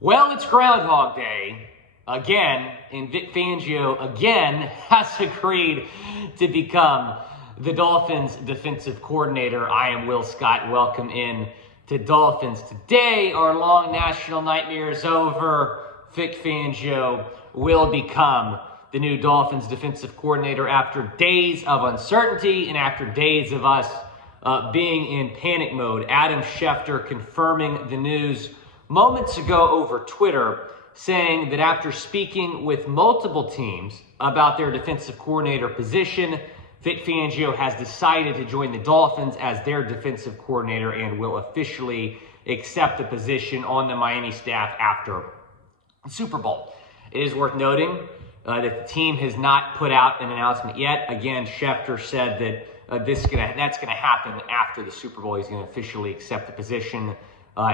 Well, it's Groundhog Day again, and Vic Fangio again has agreed to become the Dolphins defensive coordinator. I am Will Scott. Welcome in to Dolphins Today. Our long national nightmare is over. Vic Fangio will become the new Dolphins defensive coordinator after days of uncertainty and after days of us being in panic mode. Adam Schefter confirming the news moments ago over Twitter, saying that after speaking with multiple teams about their defensive coordinator position, Vic Fangio has decided to join the Dolphins as their defensive coordinator and will officially accept the position on the Miami staff after the Super Bowl. It is worth noting that the team has not put out an announcement yet. Again, Schefter said that that's going to happen after the Super Bowl. He's going to officially accept the position.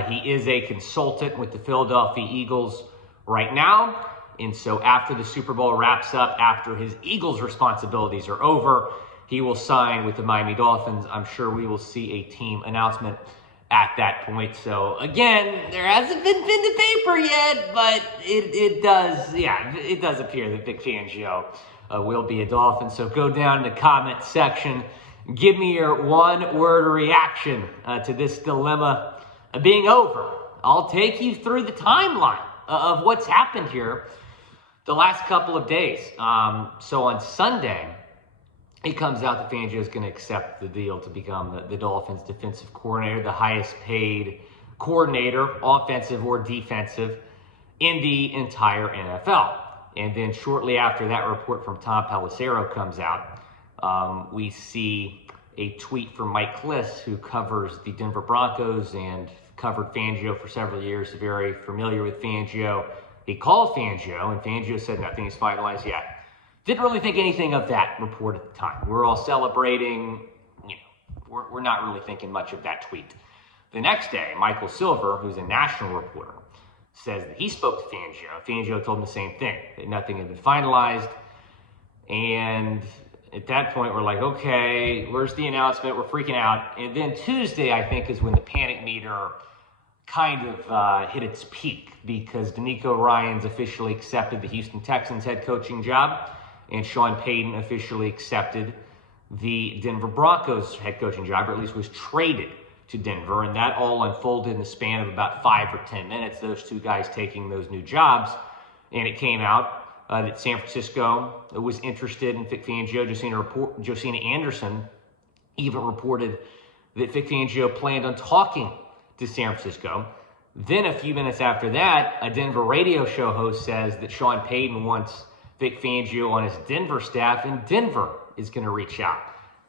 He is a consultant with the Philadelphia Eagles right now. And so after the Super Bowl wraps up, after his Eagles responsibilities are over, he will sign with the Miami Dolphins. I'm sure we will see a team announcement at that point. So again, there hasn't been pen to paper yet, but it does appear that Vic Fangio will be a Dolphin. So go down in the comment section. Give me your one-word reaction to this dilemma being over. I'll take you through the timeline of what's happened here the last couple of days. So on Sunday, it comes out that Fangio is going to accept the deal to become the Dolphins defensive coordinator, the highest paid coordinator, offensive or defensive, in the entire NFL. And then shortly after that report from Tom Pelissero comes out, we see a tweet from Mike Kliss, who covers the Denver Broncos and covered Fangio for several years, very familiar with Fangio. He called Fangio, and Fangio said nothing is finalized yet. Didn't really think anything of that report at the time. We're all celebrating. We're not really thinking much of that tweet. The next day, Michael Silver, who's a national reporter, says that he spoke to Fangio. Fangio told him the same thing, that nothing had been finalized. And at that point, we're like, okay, where's the announcement? We're freaking out. And then Tuesday, I think, is when the panic meter kind of hit its peak, because DeMeco Ryans officially accepted the Houston Texans head coaching job, and Sean Payton officially accepted the Denver Broncos head coaching job, or at least was traded to Denver. And that all unfolded in the span of about 5 or 10 minutes, those two guys taking those new jobs. And it came out that San Francisco was interested in Vic Fangio. Josina Anderson even reported that Vic Fangio planned on talking to San Francisco. Then a few minutes after that, a Denver radio show host says that Sean Payton wants Vic Fangio on his Denver staff, and Denver is going to reach out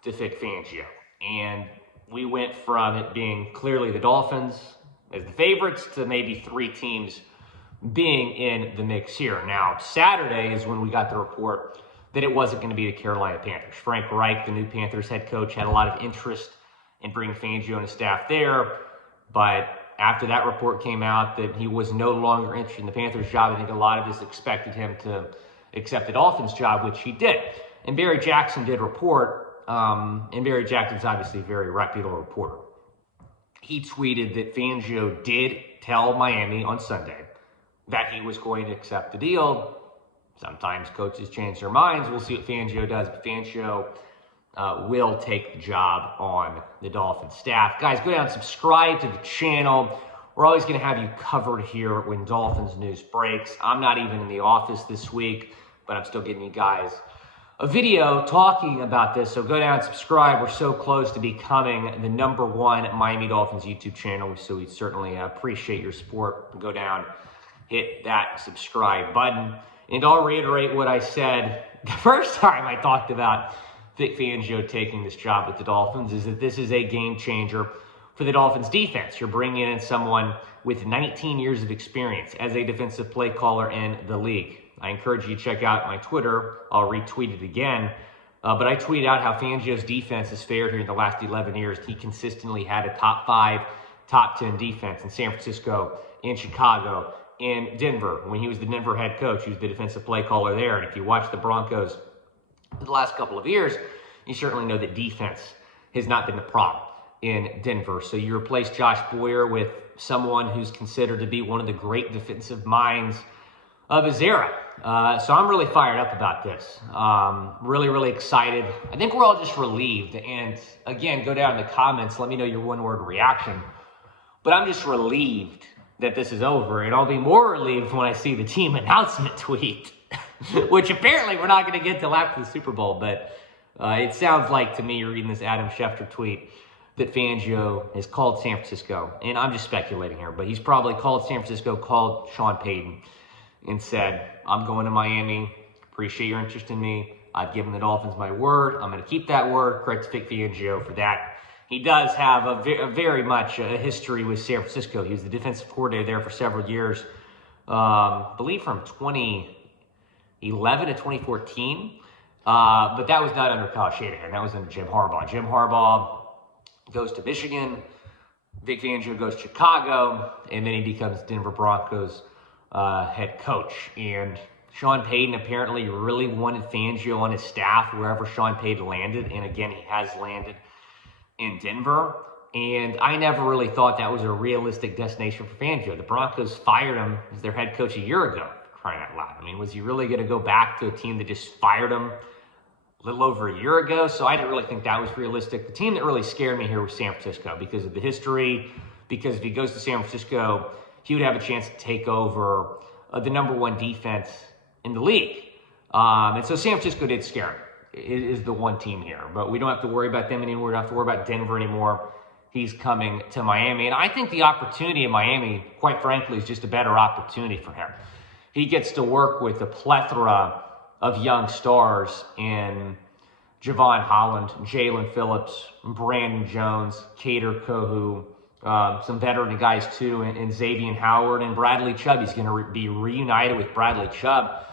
to Vic Fangio. And we went from it being clearly the Dolphins as the favorites to maybe 3 teams being in the mix here. Now, Saturday is when we got the report that it wasn't going to be the Carolina Panthers. Frank Reich, the new Panthers head coach, had a lot of interest in bringing Fangio and his staff there. But after that report came out that he was no longer interested in the Panthers job, I think a lot of us expected him to accept the Dolphins job, which he did. And Barry Jackson did report, and Barry Jackson's obviously a very reputable reporter. He tweeted that Fangio did tell Miami on Sunday that he was going to accept the deal. Sometimes coaches change their minds. We'll see what Fangio does, but Fangio will take the job on the Dolphins staff. Guys, go down and subscribe to the channel. We're always going to have you covered here when Dolphins news breaks. I'm not even in the office this week, but I'm still getting you guys a video talking about this. So go down and subscribe. We're so close to becoming the #1 Miami Dolphins YouTube channel. So we certainly appreciate your support. Go down, hit that subscribe button. And I'll reiterate what I said the first time I talked about Vic Fangio taking this job with the Dolphins, is that this is a game changer for the Dolphins defense. You're bringing in someone with 19 years of experience as a defensive play caller in the league. I encourage you to check out my Twitter. I'll retweet it again. But I tweeted out how Fangio's defense has fared here in the last 11 years. He consistently had a top 5, top 10 defense in San Francisco, in Chicago, in Denver. When he was the Denver head coach, he was the defensive play caller there. And if you watch the Broncos the last couple of years, you certainly know that defense has not been the problem. in Denver. So you replace Josh Boyer with someone who's considered to be one of the great defensive minds of his era. So I'm really fired up about this. Really, really excited. I think we're all just relieved. And again, go down in the comments. Let me know your one-word reaction. But I'm just relieved that this is over. And I'll be more relieved when I see the team announcement tweet, which apparently we're not going to get till after the Super Bowl. But it sounds like to me, you're reading this Adam Schefter tweet, that Fangio has called San Francisco. And I'm just speculating here, but he's probably called San Francisco, called Sean Payton, and said, I'm going to Miami. Appreciate your interest in me. I've given the Dolphins my word. I'm going to keep that word. Correct Vic Fangio for that. He does have a very much a history with San Francisco. He was the defensive coordinator there for several years. I believe from 2011 to 2014. But that was not under Kyle Shanahan. That was under Jim Harbaugh. Jim Harbaugh goes to Michigan. Vic Fangio goes to Chicago. And then he becomes Denver Broncos head coach. And Sean Payton apparently really wanted Fangio on his staff wherever Sean Payton landed. And again, he has landed in Denver. And I never really thought that was a realistic destination for Fangio. The Broncos fired him as their head coach a year ago, crying out loud. I mean, was he really going to go back to a team that just fired him a little over a year ago? So I didn't really think that was realistic. The team that really scared me here was San Francisco because of the history, because if he goes to San Francisco, he would have a chance to take over the #1 defense in the league. And so San Francisco did scare him. It is the one team here. But we don't have to worry about them anymore. We don't have to worry about Denver anymore. He's coming to Miami. And I think the opportunity in Miami, quite frankly, is just a better opportunity for him. He gets to work with a plethora of young stars in Javon Holland, Jalen Phillips, Brandon Jones, Cater Kohu, some veteran guys too, and Xavier Howard and Bradley Chubb. He's going to be reunited with Bradley Chubb.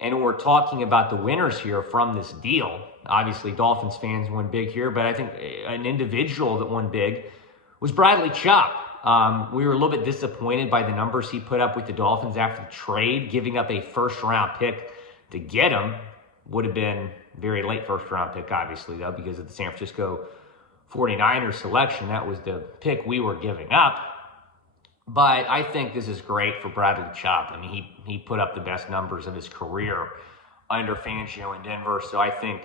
And when we're talking about the winners here from this deal, obviously Dolphins fans won big here, but I think an individual that won big was Bradley Chubb. We were a little bit disappointed by the numbers he put up with the Dolphins after the trade, giving up a first-round pick to get him. Would have been a very late first-round pick, obviously, though, because of the San Francisco 49ers selection. That was the pick we were giving up. But I think this is great for Bradley Chubb. I mean, he put up the best numbers of his career under Fangio in Denver. So I think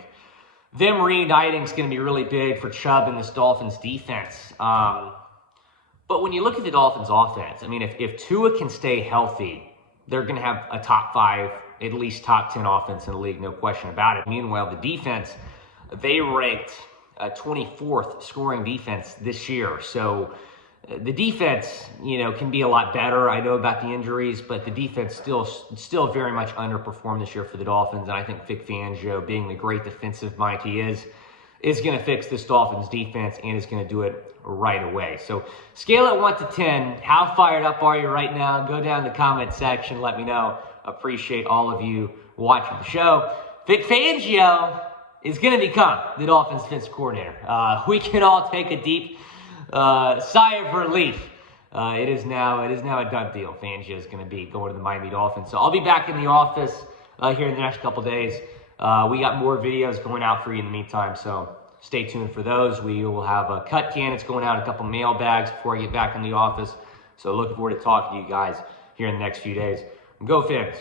them reuniting is going to be really big for Chubb and this Dolphins defense. But when you look at the Dolphins offense, I mean, if Tua can stay healthy, they're going to have a top 5, at least top 10 offense in the league, no question about it. Meanwhile, the defense, they ranked 24th scoring defense this year. So the defense, can be a lot better. I know about the injuries, but the defense still very much underperformed this year for the Dolphins. And I think Vic Fangio, being the great defensive mind he is going to fix this Dolphins defense and is going to do it right away. So scale it 1 to 10. How fired up are you right now? Go down in the comment section. Let me know. Appreciate all of you watching the show. Vic Fangio is going to become the Dolphins defensive coordinator. We can all take a deep sigh of relief. It is now a done deal. Fangio is going to be going to the Miami Dolphins. So I'll be back in the office here in the next couple days. We got more videos going out for you in the meantime, so stay tuned for those. We will have a cut candidates going out, a couple mail bags before I get back in the office. So looking forward to talking to you guys here in the next few days. Go Fins!